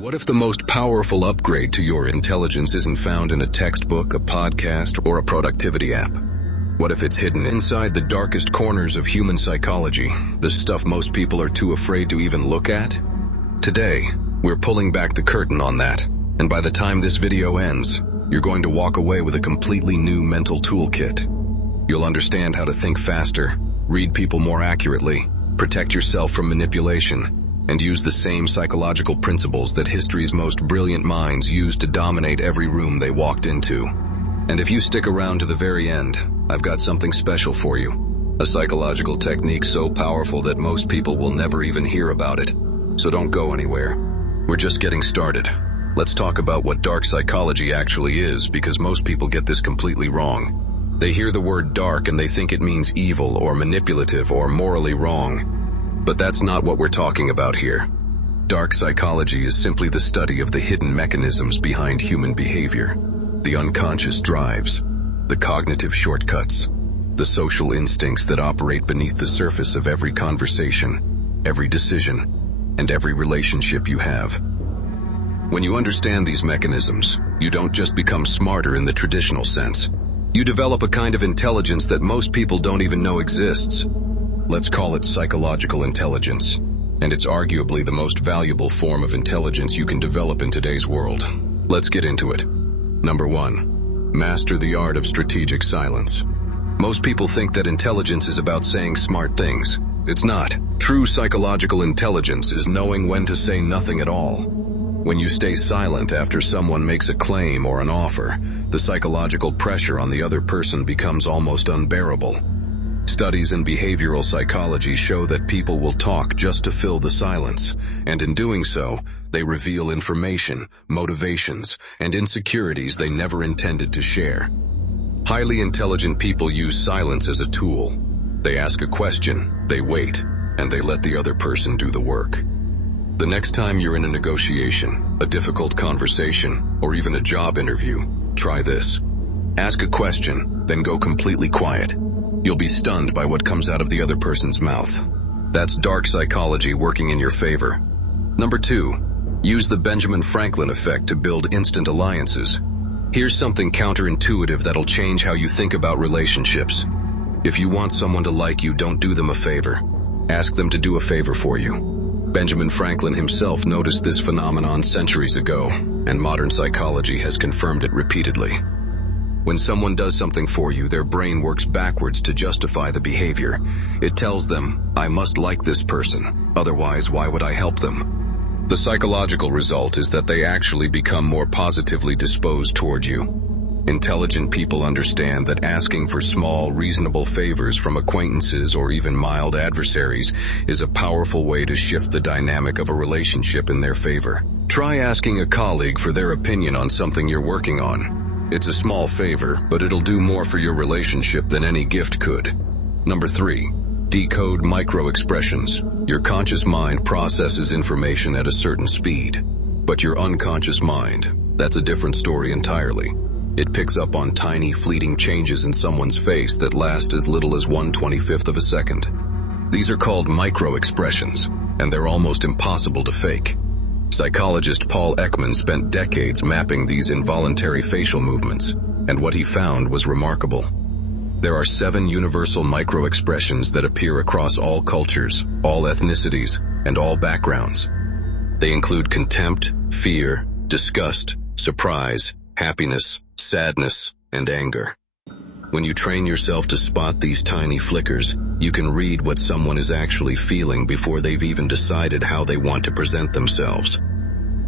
What if the most powerful upgrade to your intelligence isn't found in a textbook, a podcast, or a productivity app? What if it's hidden inside the darkest corners of human psychology, the stuff most people are too afraid to even look at? Today, we're pulling back the curtain on that, and by the time this video ends, you're going to walk away with a completely new mental toolkit. You'll understand how to think faster, read people more accurately, protect yourself from manipulation, and use the same psychological principles that history's most brilliant minds used to dominate every room they walked into. And if you stick around to the very end, I've got something special for you. A psychological technique so powerful that most people will never even hear about it. So don't go anywhere. We're just getting started. Let's talk about what dark psychology actually is, because most people get this completely wrong. They hear the word dark and they think it means evil or manipulative or morally wrong. But that's not what we're talking about here. Dark psychology is simply the study of the hidden mechanisms behind human behavior, the unconscious drives, the cognitive shortcuts, the social instincts that operate beneath the surface of every conversation, every decision, and every relationship you have. When you understand these mechanisms, you don't just become smarter in the traditional sense. You develop a kind of intelligence that most people don't even know exists. Let's call it psychological intelligence, and it's arguably the most valuable form of intelligence you can develop in today's world. Let's get into it. Number 1. Master the art of strategic silence. Most people think that intelligence is about saying smart things. It's not. True psychological intelligence is knowing when to say nothing at all. When you stay silent after someone makes a claim or an offer, the psychological pressure on the other person becomes almost unbearable. Studies in behavioral psychology show that people will talk just to fill the silence, and in doing so, they reveal information, motivations, and insecurities they never intended to share. Highly intelligent people use silence as a tool. They ask a question, they wait, and they let the other person do the work. The next time you're in a negotiation, a difficult conversation, or even a job interview, try this. Ask a question, then go completely quiet. You'll be stunned by what comes out of the other person's mouth. That's dark psychology working in your favor. Number 2, use the Benjamin Franklin effect to build instant alliances. Here's something counterintuitive that'll change how you think about relationships. If you want someone to like you, don't do them a favor. Ask them to do a favor for you. Benjamin Franklin himself noticed this phenomenon centuries ago, and modern psychology has confirmed it repeatedly. When someone does something for you, their brain works backwards to justify the behavior. It tells them, I must like this person, otherwise why would I help them? The psychological result is that they actually become more positively disposed toward you. Intelligent people understand that asking for small, reasonable favors from acquaintances or even mild adversaries is a powerful way to shift the dynamic of a relationship in their favor. Try asking a colleague for their opinion on something you're working on. It's a small favor, but it'll do more for your relationship than any gift could. Number 3, decode micro-expressions. Your conscious mind processes information at a certain speed, but your unconscious mind, that's a different story entirely. It picks up on tiny, fleeting changes in someone's face that last as little as 1/25th of a second. These are called micro-expressions, and they're almost impossible to fake. Psychologist Paul Ekman spent decades mapping these involuntary facial movements, and what he found was remarkable. There are 7 universal micro-expressions that appear across all cultures, all ethnicities, and all backgrounds. They include contempt, fear, disgust, surprise, happiness, sadness, and anger. When you train yourself to spot these tiny flickers, you can read what someone is actually feeling before they've even decided how they want to present themselves.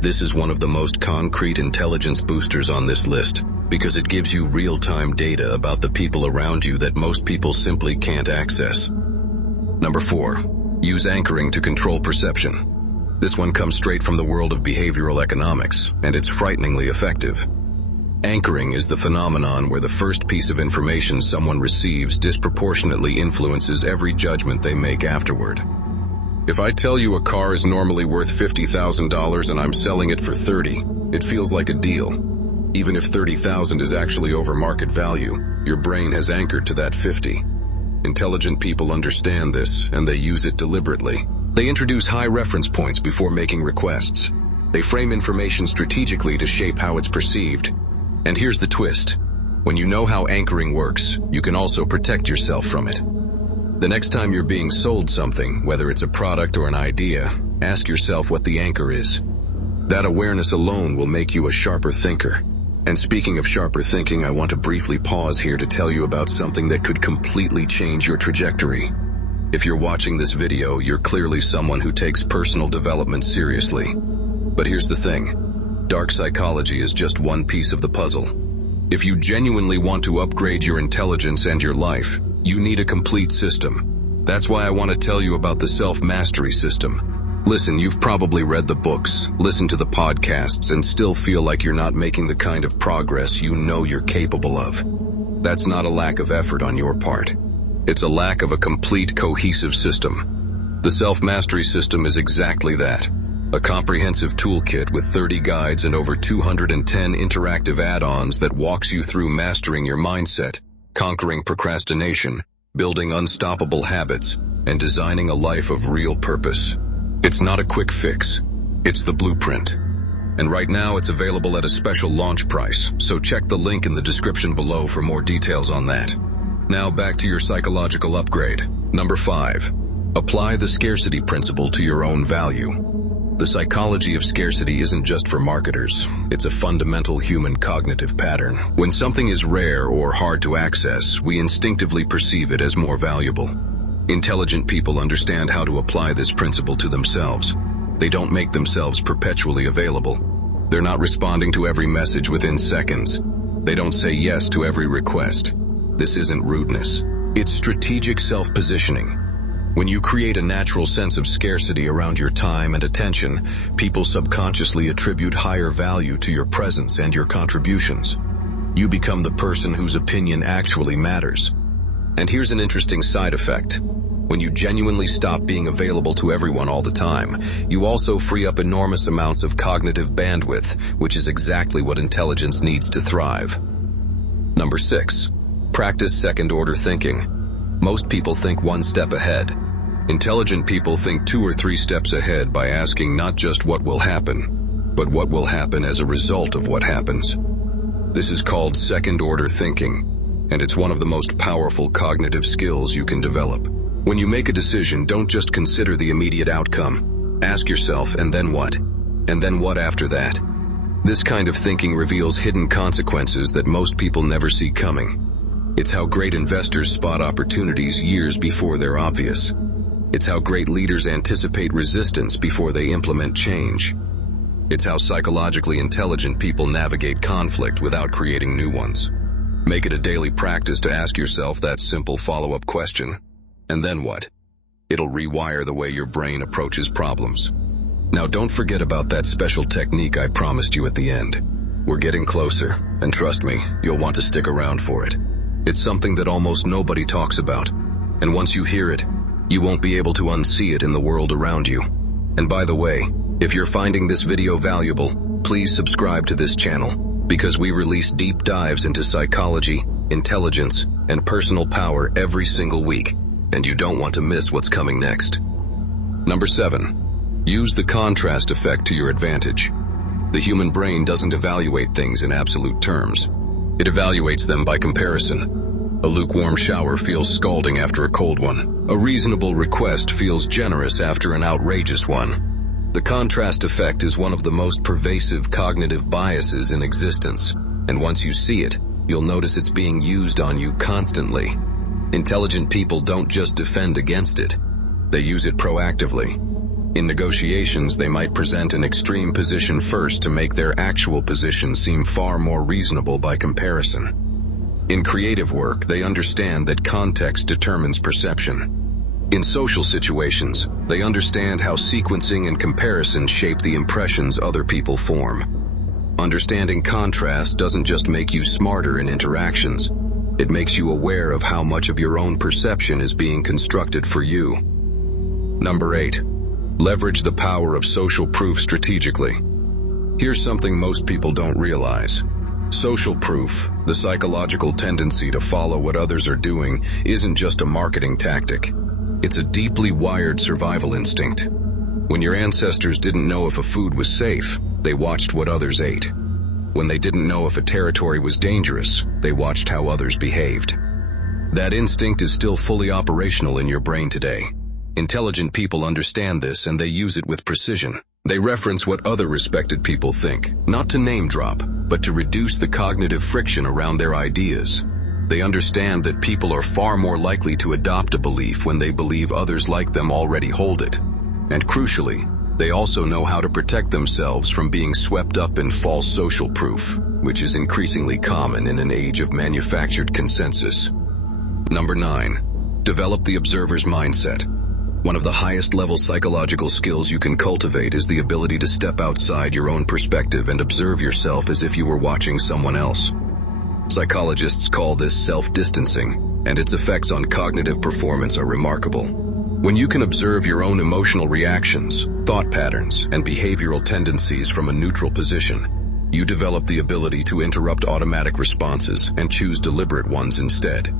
This is one of the most concrete intelligence boosters on this list, because it gives you real-time data about the people around you that most people simply can't access. Number 4, use anchoring to control perception. This one comes straight from the world of behavioral economics, and it's frighteningly effective. Anchoring is the phenomenon where the first piece of information someone receives disproportionately influences every judgment they make afterward. If I tell you a car is normally worth $50,000 and I'm selling it for $30,000, it feels like a deal. Even if $30,000 is actually over market value, your brain has anchored to that 50. Intelligent people understand this, and they use it deliberately. They introduce high reference points before making requests. They frame information strategically to shape how it's perceived. And here's the twist. When you know how anchoring works, you can also protect yourself from it. The next time you're being sold something, whether it's a product or an idea, ask yourself what the anchor is. That awareness alone will make you a sharper thinker. And speaking of sharper thinking, I want to briefly pause here to tell you about something that could completely change your trajectory. If you're watching this video, you're clearly someone who takes personal development seriously. But here's the thing. Dark psychology is just one piece of the puzzle. If you genuinely want to upgrade your intelligence and your life, you need a complete system. That's why I want to tell you about the self-mastery system. Listen, you've probably read the books, listened to the podcasts, and still feel like you're not making the kind of progress you know you're capable of. That's not a lack of effort on your part. It's a lack of a complete, cohesive system. The self-mastery system is exactly that. A comprehensive toolkit with 30 guides and over 210 interactive add-ons that walks you through mastering your mindset, conquering procrastination, building unstoppable habits, and designing a life of real purpose. It's not a quick fix. It's the blueprint. And right now it's available at a special launch price, so check the link in the description below for more details on that. Now back to your psychological upgrade. Number 5. Apply the scarcity principle to your own value. The psychology of scarcity isn't just for marketers. It's a fundamental human cognitive pattern. When something is rare or hard to access, we instinctively perceive it as more valuable. Intelligent people understand how to apply this principle to themselves. They don't make themselves perpetually available. They're not responding to every message within seconds. They don't say yes to every request. This isn't rudeness. It's strategic self-positioning. When you create a natural sense of scarcity around your time and attention, people subconsciously attribute higher value to your presence and your contributions. You become the person whose opinion actually matters. And here's an interesting side effect. When you genuinely stop being available to everyone all the time, you also free up enormous amounts of cognitive bandwidth, which is exactly what intelligence needs to thrive. Number 6. Practice second-order thinking. Most people think one step ahead. Intelligent people think 2 or 3 steps ahead by asking not just what will happen, but what will happen as a result of what happens. This is called second-order thinking, and it's one of the most powerful cognitive skills you can develop. When you make a decision, don't just consider the immediate outcome. Ask yourself, and then what? And then what after that? This kind of thinking reveals hidden consequences that most people never see coming. It's how great investors spot opportunities years before they're obvious. It's how great leaders anticipate resistance before they implement change. It's how psychologically intelligent people navigate conflict without creating new ones. Make it a daily practice to ask yourself that simple follow-up question. And then what? It'll rewire the way your brain approaches problems. Now don't forget about that special technique I promised you at the end. We're getting closer, and trust me, you'll want to stick around for it. It's something that almost nobody talks about. And once you hear it, you won't be able to unsee it in the world around you. And by the way, if you're finding this video valuable, please subscribe to this channel, because we release deep dives into psychology, intelligence, and personal power every single week, and you don't want to miss what's coming next. Number 7. Use the contrast effect to your advantage. The human brain doesn't evaluate things in absolute terms. It evaluates them by comparison. A lukewarm shower feels scalding after a cold one. A reasonable request feels generous after an outrageous one. The contrast effect is one of the most pervasive cognitive biases in existence, and once you see it, you'll notice it's being used on you constantly. Intelligent people don't just defend against it. They use it proactively. In negotiations, they might present an extreme position first to make their actual position seem far more reasonable by comparison. In creative work, they understand that context determines perception. In social situations, they understand how sequencing and comparison shape the impressions other people form. Understanding contrast doesn't just make you smarter in interactions, it makes you aware of how much of your own perception is being constructed for you. Number 8. Leverage the power of social proof strategically. Here's something most people don't realize. Social proof, the psychological tendency to follow what others are doing, isn't just a marketing tactic. It's a deeply wired survival instinct. When your ancestors didn't know if a food was safe, they watched what others ate. When they didn't know if a territory was dangerous, they watched how others behaved. That instinct is still fully operational in your brain today. Intelligent people understand this and they use it with precision. They reference what other respected people think, not to name drop, but to reduce the cognitive friction around their ideas. They understand that people are far more likely to adopt a belief when they believe others like them already hold it. And crucially, they also know how to protect themselves from being swept up in false social proof, which is increasingly common in an age of manufactured consensus. Number 9. Develop the observer's mindset. One of the highest level psychological skills you can cultivate is the ability to step outside your own perspective and observe yourself as if you were watching someone else. Psychologists call this self-distancing, and its effects on cognitive performance are remarkable. When you can observe your own emotional reactions, thought patterns, and behavioral tendencies from a neutral position, you develop the ability to interrupt automatic responses and choose deliberate ones instead.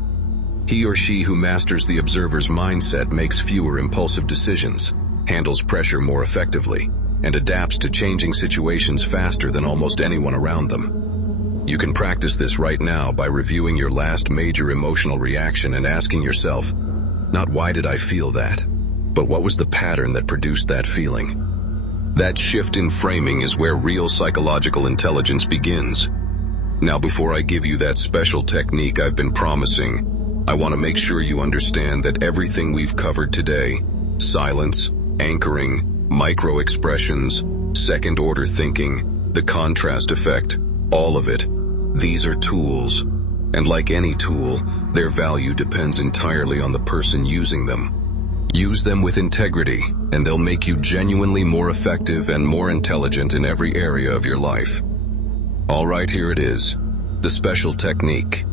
He or she who masters the observer's mindset makes fewer impulsive decisions, handles pressure more effectively, and adapts to changing situations faster than almost anyone around them. You can practice this right now by reviewing your last major emotional reaction and asking yourself, not why did I feel that, but what was the pattern that produced that feeling? That shift in framing is where real psychological intelligence begins. Now, before I give you that special technique I've been promising, I want to make sure you understand that everything we've covered today, silence, anchoring, micro-expressions, second-order thinking, the contrast effect, all of it, these are tools. And like any tool, their value depends entirely on the person using them. Use them with integrity, and they'll make you genuinely more effective and more intelligent in every area of your life. All right, here it is. The special technique.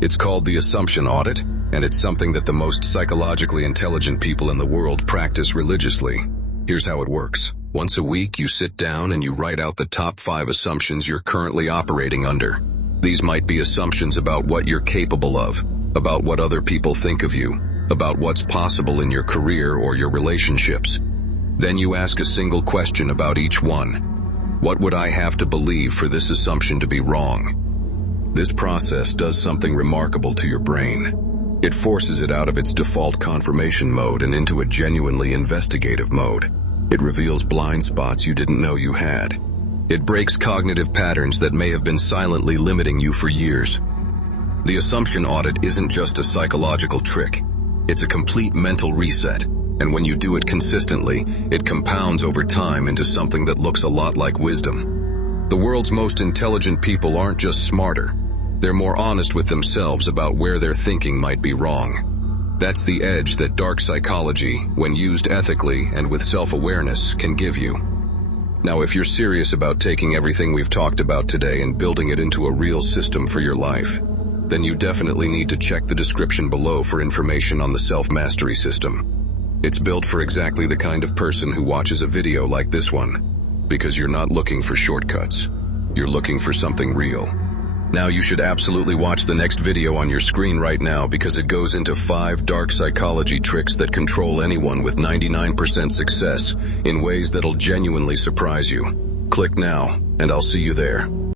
It's called the assumption audit, and it's something that the most psychologically intelligent people in the world practice religiously. Here's how it works. Once a week, you sit down and you write out the top 5 assumptions you're currently operating under. These might be assumptions about what you're capable of, about what other people think of you, about what's possible in your career or your relationships. Then you ask a single question about each one. What would I have to believe for this assumption to be wrong? This process does something remarkable to your brain. It forces it out of its default confirmation mode and into a genuinely investigative mode. It reveals blind spots you didn't know you had. It breaks cognitive patterns that may have been silently limiting you for years. The assumption audit isn't just a psychological trick. It's a complete mental reset, and when you do it consistently, it compounds over time into something that looks a lot like wisdom. The world's most intelligent people aren't just smarter. They're more honest with themselves about where their thinking might be wrong. That's the edge that dark psychology, when used ethically and with self-awareness, can give you. Now, if you're serious about taking everything we've talked about today and building it into a real system for your life, then you definitely need to check the description below for information on the self-mastery system. It's built for exactly the kind of person who watches a video like this one, because you're not looking for shortcuts. You're looking for something real. Now you should absolutely watch the next video on your screen right now because it goes into 5 dark psychology tricks that control anyone with 99% success in ways that'll genuinely surprise you. Click now, and I'll see you there.